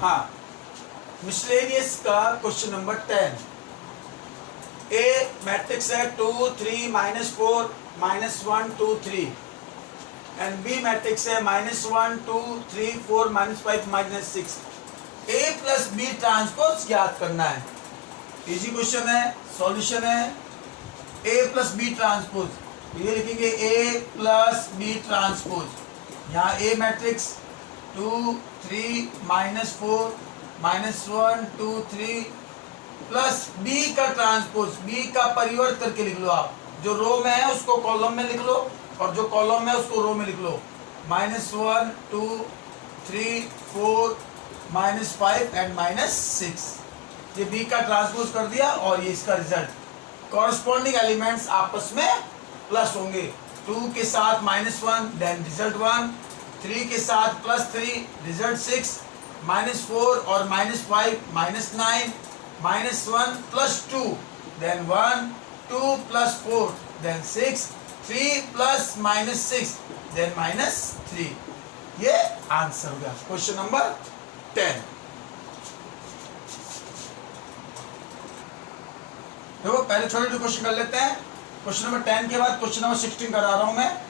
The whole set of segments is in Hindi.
हाँ, मिसलेनियस का क्वेश्चन नंबर 10। ए मैट्रिक्स है 2 3 -4 -1 2 3 एंड बी मैट्रिक्स है -1 2 3 4 -5 -6। ए प्लस बी ट्रांसपोज ज्ञात करना है। इजी क्वेश्चन है, सॉल्यूशन है ए प्लस बी ट्रांसपोज। ये लिखेंगे ए प्लस बी ट्रांसपोज। यहाँ ए मैट्रिक्स 2 3 -4 -1 2 3 प्लस बी का ट्रांसपोज, बी का परिवर्त करके लिख लो। आप जो रो में है उसको कॉलम में लिख लो और जो कॉलम में है उसको रो में लिख लो। -1 2 3 4 -5 एंड -6। ये बी का ट्रांसपोज कर दिया और ये इसका रिजल्ट। कॉरस्पॉन्डिंग एलिमेंट्स आपस में प्लस होंगे। 2 के साथ -1 देन रिजल्ट 1, 3 के साथ +3 रिजल्ट 6, -4 और -5 -9, -1 + 2 देन 1, 2 + 4 देन 6, 3 + -6 देन -3। ये आंसर हो गया क्वेश्चन नंबर 10। देखो पहले छोटे छोटे क्वेश्चन कर लेते हैं। क्वेश्चन नंबर 10 के बाद क्वेश्चन नंबर 16 करा रहा हूं मैं।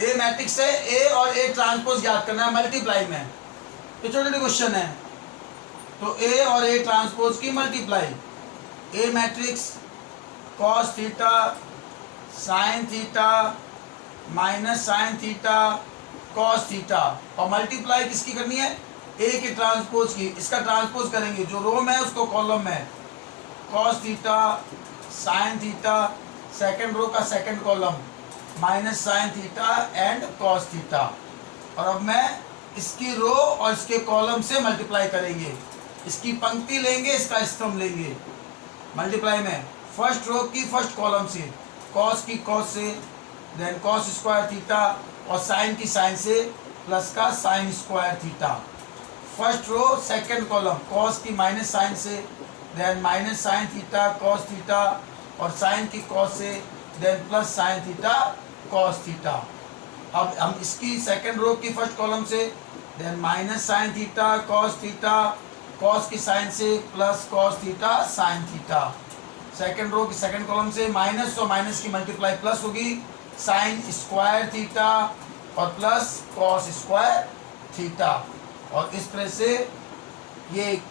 ए मैट्रिक्स है, ए और ए ट्रांसपोज याद करना है मल्टीप्लाई में। तो छोटे छोटे क्वेश्चन है, तो ए और ए ट्रांसपोज की multiply. A matrix cos theta sin theta -sin theta cos theta, और मल्टीप्लाई किसकी करनी है? ए के ट्रांसपोज की। इसका ट्रांसपोज करेंगे, जो रो में है उसको कॉलम में। cos theta sin theta, second row का second column -sin theta and cos theta. और अब मैं इसकी रो और इसके कॉलम से मल्टीप्लाई करेंगे। इसकी पंक्ति लेंगे, इसका स्तंभ लेंगे मल्टीप्लाई में। फर्स्ट रो की फर्स्ट कॉलम से, cos की cos से, देन cos स्क्वायर थीटा, और sin की sin से, प्लस का sin square theta. First row second column, cos की -sin से, then -sin theta cos theta, और sin की cos से, then plus sin theta cos theta. अब हम इसकी सेकंड रो की फर्स्ट कॉलम से, then -sin theta cos theta, cos की sin से, plus cos theta sin theta. Second row की सेकंड कॉलम से माइनस और माइनस की मल्टीप्लाई प्लस होगी, sin स्क्वायर थीटा और प्लस cos स्क्वायर थीटा। और इस तरह से ये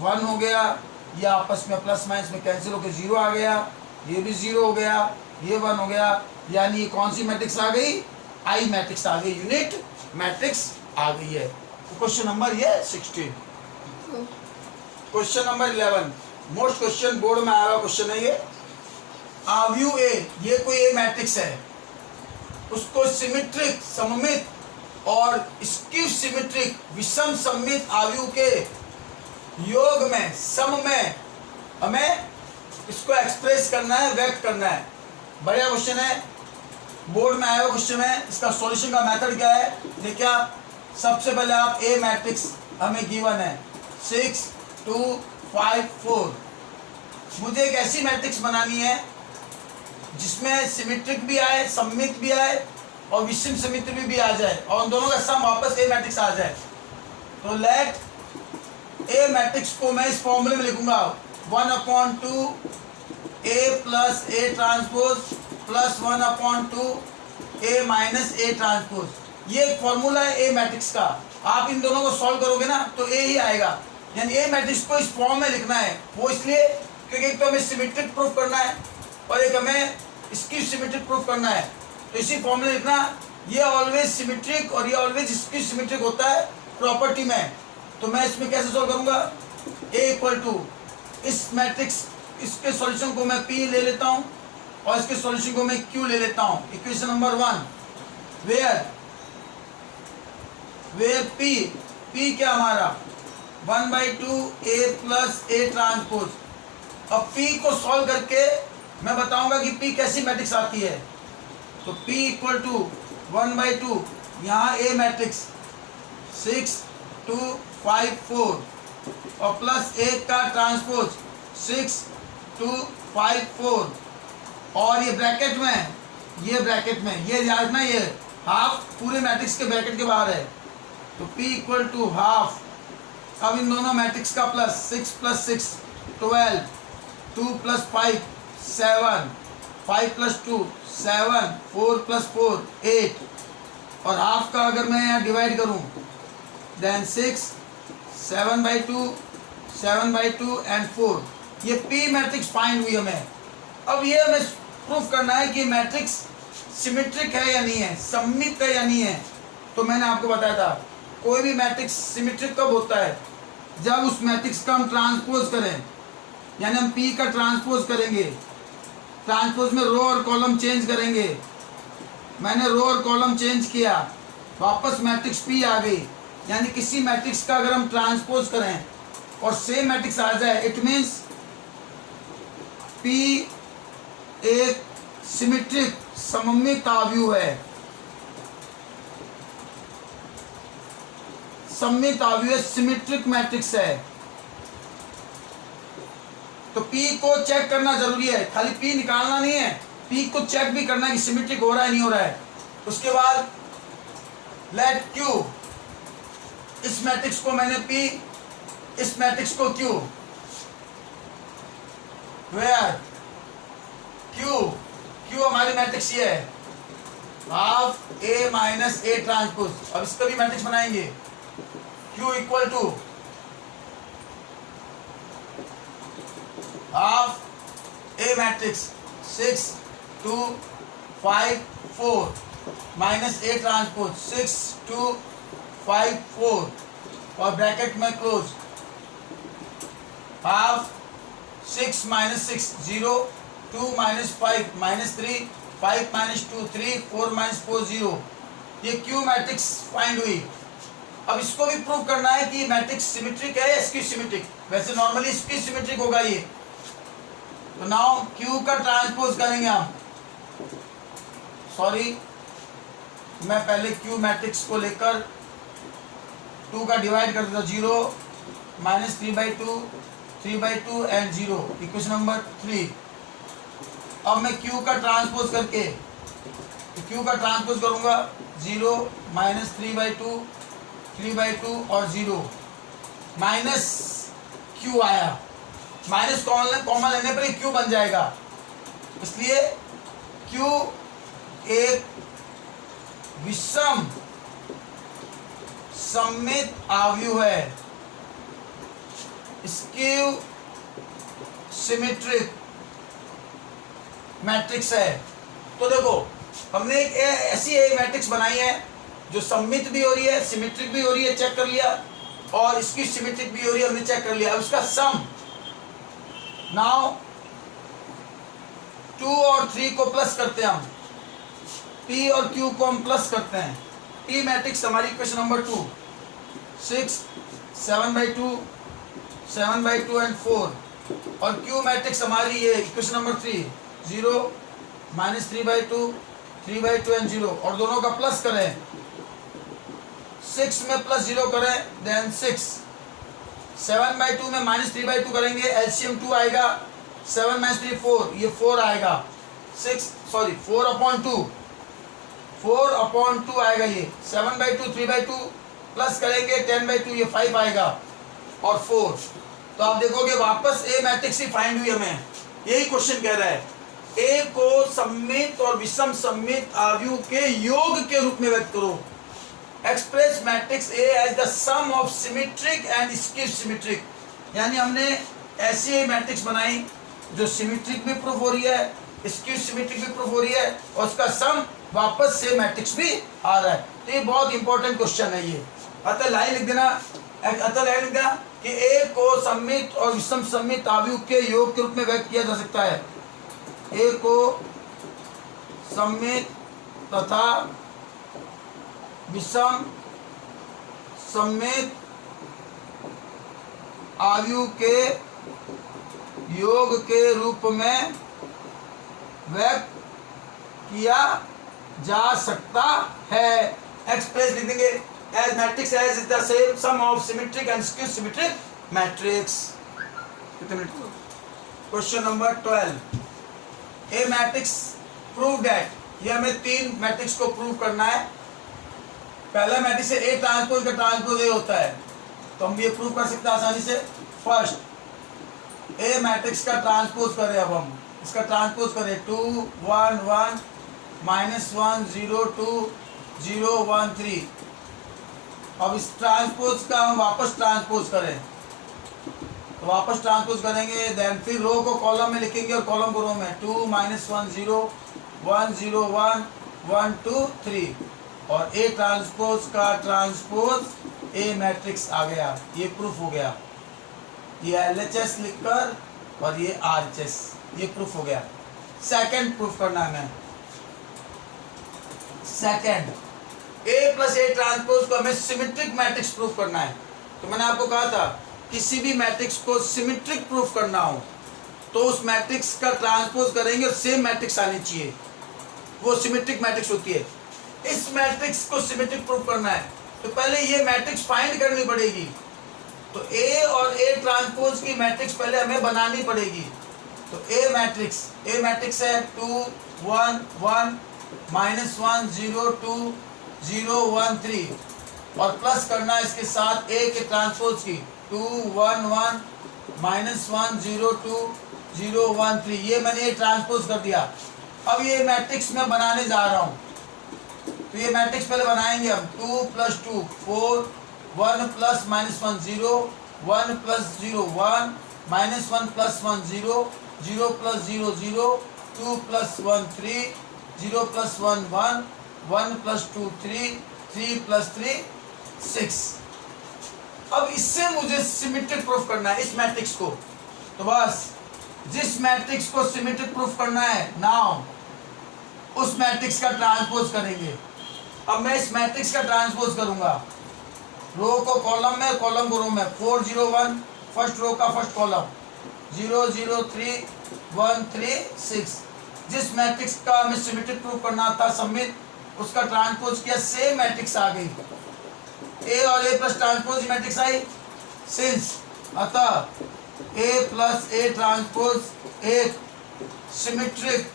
1 हो गया, ये आपस में प्लस माइनस में कैंसिल होकर 0 आ गया, ये भी 0 हो गया, ये 1 हो गया। यानी ये कौन सी मैट्रिक्स आ गई? आई मैट्रिक्स आ गई, यूनिट मैट्रिक्स आ गई है। तो क्वेश्चन नंबर ये 16। Question number 11 most question board में आया हुआ क्वेश्चन है ये। आव्यूह ए, ये कोई ए मैट्रिक्स है, उसको सिमेट्रिक सममित और स्क्यू सिमेट्रिक विषम सममित आव्यूह के योग में, सम में हमें इसको एक्सप्रेस करना है, व्यक्त करना है। बढ़िया क्वेश्चन है, बोर्ड में आया हुआ क्वेश्चन है। इसका सॉल्यूशन का मेथड क्या है? देखिए आप सबसे पहले आप ए मैट्रिक्स हमें गिवन है 6 2 5 4। मुझे एक ऐसी मैट्रिक्स बनानी है जिसमें सिमेट्रिक भी आए, सममित भी आए और विषम सममित भी आ जाए, और उन दोनों का सम वापस ए मैट्रिक्स आ जाए। तो लेट ए मैट्रिक्स को मैं इस फॉर्मूले में लिखूंगा 1/2 A plus A transpose plus 1/2 A minus A transpose. ये एक फॉर्मूला है ए मैट्रिक्स का। आप इन दोनों को सॉल्व करोगे ना तो ए ही आएगा। यानी ए मैट्रिक्स को इस फॉर्म में लिखना है, वो इसलिए क्योंकि एक तो हमें सिमेट्रिक प्रूफ करना है और एक हमें इसकी सिमेट्रिक प्रूफ करना है। तो इसी फॉर्म में लिखना, ये ऑलवेज सिमेट्रिक और ये ऑलवेज इसकी सिमेट्रिक होता है प्रॉपर्टी में। तो मैं इसमें कैसे सॉल्व करूंगा? ए इक्वल टू इस मैट्रिक्स, इसके सॉल्यूशन को मैं P ले लेता हूं और इसके सॉल्यूशन को मैं Q ले लेता हूं। इक्वेशन नंबर 1 वेयर P क्या हमारा 1/2 A प्लस A ट्रांसपोज। अब P को सॉल्व करके मैं बताऊंगा कि P कैसी मैट्रिक्स आती है। तो P इक्वल टू 1/2, यहाँ A मैट्रिक्स 6 2 5 4 और प्लस A का ट्रांसपोज 6 2 5 4, और ये ब्रैकेट में ये याद रखना, ये हाफ पूरे मैट्रिक्स के ब्रैकेट के बाहर है। तो P इक्वल टू हाफ अब इन दोनों मैट्रिक्स का प्लस 6 + 6 12, 2 + 5 7, 5 + 2 7, 4 + 4 8, और हाफ का अगर मैं यहाँ डिवाइड करूँ देन 6 7/2 7/2 एंड 4। ये पी मैट्रिक्स फाइंड हुई हमें। अब ये हमें प्रूफ करना है कि मैट्रिक्स सिमेट्रिक है या नहीं है, सममित है या नहीं है। तो मैंने आपको बताया था कोई भी मैट्रिक्स सिमेट्रिक कब होता है, जब उस मैट्रिक्स का हम ट्रांसपोज करें, यानी हम पी का ट्रांसपोज करेंगे, ट्रांसपोज में रो और कॉलम चेंज करेंगे। मैंने रो और कॉलम चेंज किया, वापस मैट्रिक्स पी आ गई। यानी किसी मैट्रिक्स का अगर हम ट्रांसपोज करें और सेम मैट्रिक्स आ जाए, इट मीन्स पी एक सिमेट्रिक सममित आव्यूह है। सममित आव्यूह सिमेट्रिक मैट्रिक्स है। तो पी को चेक करना जरूरी है, खाली पी निकालना नहीं है, पी को चेक भी करना है कि सिमेट्रिक हो रहा है नहीं हो रहा है। उसके बाद लेट क्यू, इस मैट्रिक्स को मैंने पी, इस मैट्रिक्स को क्यू, वेयर क्यू, क्यू हमारी मैट्रिक्स ये है half A minus A transpose. अब इसका भी मैट्रिक्स बनाएंगे, Q equal to half A matrix 6 2 5 4 minus A transpose 6 2 5 4 और ब्रैकेट में क्लोज हाफ 6 - 6 0 2 - 5 -3 5 - 2 3 4 - 4 0। ये क्यू मैट्रिक्स फाइंड हुई। अब इसको भी प्रूव करना है कि मैट्रिक्स सिमेट्रिक है या स्क्यू सिमेट्रिक। वैसे नॉर्मली स्क्यू सिमेट्रिक होगा ये। तो नाउ क्यू का ट्रांसपोज करेंगे हम। सॉरी, मैं पहले क्यू मैट्रिक्स को लेकर 2 का डिवाइड कर देता, 0 -3/2 3/2 एंड 0, इक्वेशन नंबर 3। अब मैं क्यू का ट्रांसपोज करके, तो क्यू का ट्रांसपोज करूंगा 0 -3/2 3/2 और 0 माइनस क्यू आया, माइनस कॉमन लेने पर क्यू बन जाएगा। इसलिए क्यू एक विषम सममित आव्यूह है, स्क्यू सिमेट्रिक मैट्रिक्स है। तो देखो हमने एक ऐसी मैट्रिक्स बनाई है जो सममित भी हो रही है, सिमेट्रिक भी हो रही है, चेक कर लिया, और इसकी सिमेट्रिक भी हो रही है, हमने चेक कर लिया। अब इसका सम, नाउ 2 और 3 को प्लस करते हैं हम, P और Q को हम प्लस करते हैं। P मैट्रिक्स हमारी इक्वेशन नंबर 2 6 7/2 7/2 एंड 4, और Q मैट्रिक्स हमारी ये इक्वेशन नंबर 3 0 -3/2 3/2 एंड 0, और दोनों का प्लस करें। 6 में प्लस 0 करें देन 6, 7/2 में -3/2 करेंगे, एलसीएम 2 आएगा, 7 - 3 4, ये 4 आएगा, 4/2 4/2 आएगा ये, 7/2 3/2 प्लस करेंगे 10/2, ये 5 आएगा और 4। तो आप देखोगे वापस ए मैट्रिक्स ही फाइंड हुई हमें। यही क्वेश्चन कह रहा है, ए को सममित और विषम सममित आव्यूह के योग के रूप में व्यक्त करो। Express matrix A as the sum of symmetric and skew symmetric. यानी हमने ऐसी मैट्रिक्स बनाई जो सिमेट्रिक भी प्रूफ हो रही है, स्क्यू सिमेट्रिक भी प्रूफ हो रही है, और उसका सम वापस से मैट्रिक्स भी आ रहा है। तो ये बहुत इंपॉर्टेंट क्वेश्चन है ये। अतः लाइन लिख देना, कि ए को सममित और विषम सममित आव्यूह के योग के रूप में व्यक्त किया जा सकता है। ए को सममित तथा विषम सममित आव्यूह के योग के रूप में व्यक्त किया जा सकता है। एक्सप्रेस लिख देंगे as matrix as is the same sum of symmetric and skew symmetric matrix. कितने minute? Question number 12, A matrix prove that. ये हमें 3 मैट्रिक्स को प्रूव करना है। पहला मैट्रिक्स है ए ट्रांसपोज का ट्रांसपोज ए होता है, तो हम ये प्रूव कर सकते हैं आसानी से। फर्स्ट ए मैट्रिक्स का ट्रांसपोज करें, अब हम इसका ट्रांसपोज करें 2 1 1 -1 0 2 0 1 3। अब इस ट्रांसपोज का हम वापस ट्रांसपोज करें, तो वापस ट्रांसपोज करेंगे, देन फिर रो को कॉलम में लिखेंगे और कॉलम को रो में। 2 -1 0 1 0 1 1 2 3 और ए ट्रांसपोज का ट्रांसपोज ए मैट्रिक्स आ गया। ये प्रूफ हो गया, ये LHS लिखकर और ये RHS, ये प्रूफ हो गया। सेकंड प्रूफ करना है हमें। Second A plus A transpose को हमें सिमेट्रिक मैट्रिक्स प्रूफ करना है। तो मैंने आपको कहा था किसी भी मैट्रिक्स को सिमेट्रिक प्रूफ करना हो तो उस मैट्रिक्स का ट्रांसपोज करेंगे और सेम मैट्रिक्स आनी चाहिए, वो सिमेट्रिक मैट्रिक्स होती है। इस मैट्रिक्स को सिमेट्रिक प्रूफ करना है तो पहले ये मैट्रिक्स फाइंड करनी पड़ेगी। तो ए और ए ट्रांसपोज की मैट्रिक्स पहले हमें बनानी पड़ेगी। तो ए मैट्रिक्स है 2 1 1 -1 0 2 0 1 3 और प्लस करना है इसके साथ ए के ट्रांसपोज की 2 1 1 -1 0 2 0 1 3। ये मैंने ये ट्रांसपोज कर दिया। अब ये मैट्रिक्स मैं बनाने जा रहा हूँ, तो ये मैट्रिक्स पहले बनाएंगे हम। 2 + 2 4 1 + -1 0 1 + 0 1 -1 + 1 0 0 + 0 0 2 + 1 3 0 + 1 1 1 + 2 3 3 + 3 6। अब इससे मुझे सिमेट्रिक प्रूफ करना है इस मैट्रिक्स को। तो बस जिस मैट्रिक्स को सिमेट्रिक प्रूफ करना है नाउ उस मैट्रिक्स का ट्रांसपोज करेंगे। अब मैं इस मैट्रिक्स का ट्रांसपोज करूंगा, रो को कॉलम में, कॉलम को रो में। 4 0 1 फर्स्ट रो का फर्स्ट कॉलम, 0 0 3 1 3 6। जिस मैट्रिक्स का हमें सिमेट्रिक प्रूफ करना था सममित, उसका ट्रांसपोज किया, सेम मैट्रिक्स आ गई। ए और ए प्लस ट्रांसपोज मैट्रिक्स आई सिंस, अतः ए प्लस ए ट्रांसपोज एक सिमेट्रिक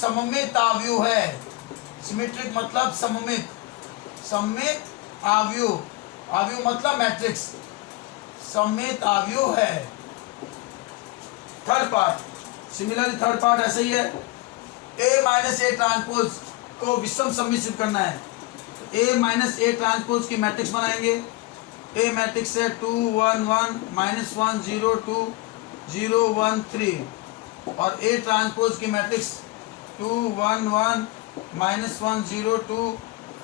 सममित आव्यूह है। सिमेट्रिक मतलब सममित, सममित आव्यूह, आव्यूह मतलब मैट्रिक्स, सममित आव्यूह है। Third part, similarly third part ऐसे ही है। ए माइनस ए ट्रांसपोज को विषम सममित सिद्ध करना है। ए माइनस ए ट्रांसपोज की मैट्रिक्स बनाएंगे। ए मैट्रिक्स है 2 1 1 -1 0 2 0 1 3 और ए ट्रांसपोज की मैट्रिक्स 2 1 1 -1 0 2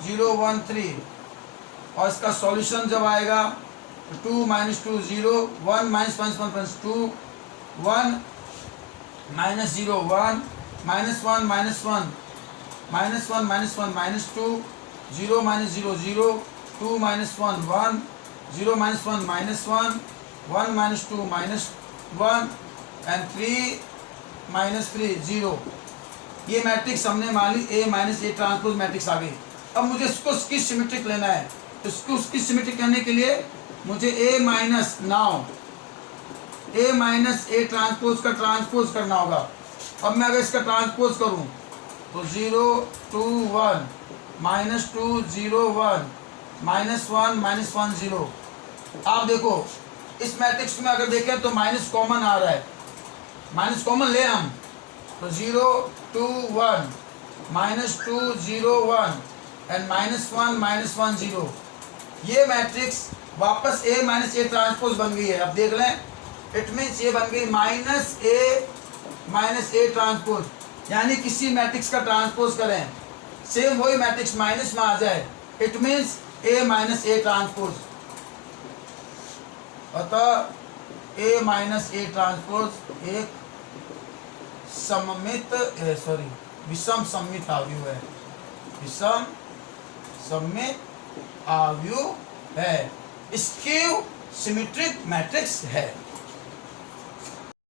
0 1 3 और इसका सॉल्यूशन जब आएगा 2 -2 0 1 -1 2 1 -0 1 -1 -1 -1 -1 -2 0 -0 0 2 -1 1 0 -1 -1 1 -2 -1 and 3 -3 0। ये मैट्रिक्स हमने मान ली ए माइनस ए ट्रांसपोज मैट्रिक्स आ गई। अब मुझे इसको उसकी सिमेट्रिक लेना है, तो इसको उसकी सिमेट्रिक करने के लिए मुझे A minus now A minus A transpose का ट्रांसपोज करना होगा। अब मैं अगर इसका ट्रांसपोज करूं तो 0 2 1 -2 0 1 -1 -1 0। आप देखो इस मैट्रिक्स में अगर देखें तो माइनस कॉमन आ रहा है, माइनस कॉमन ले हम, तो 0 2 1 -2 0 1 एंड -1 -1 0। ये मैट्रिक्स वापस ए माइनस ए ट्रांसपोज बन गई है। अब देख लें, इट मीन्स ये बन गई -A ट्रांसपोज, यानी किसी मैट्रिक्स का ट्रांसपोज करें सेम वही मैट्रिक्स माइनस में आ जाए, it means A minus A transpose. अतः A माइनस ए ट्रांसपोज एक सममित विषम सममित आव्यूह है, विषम सममित आव्यूह है, स्क्यू सिमेट्रिक मैट्रिक्स है।